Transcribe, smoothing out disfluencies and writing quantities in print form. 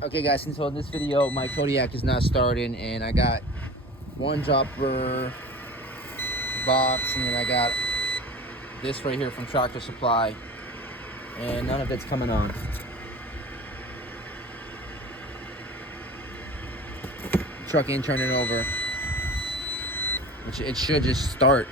Okay guys, so in this video my Kodiak is not starting, and I got one dropper box, and then I got this right here from Tractor Supply, and none of it's coming on. Truck ain't turning over, which it should just start.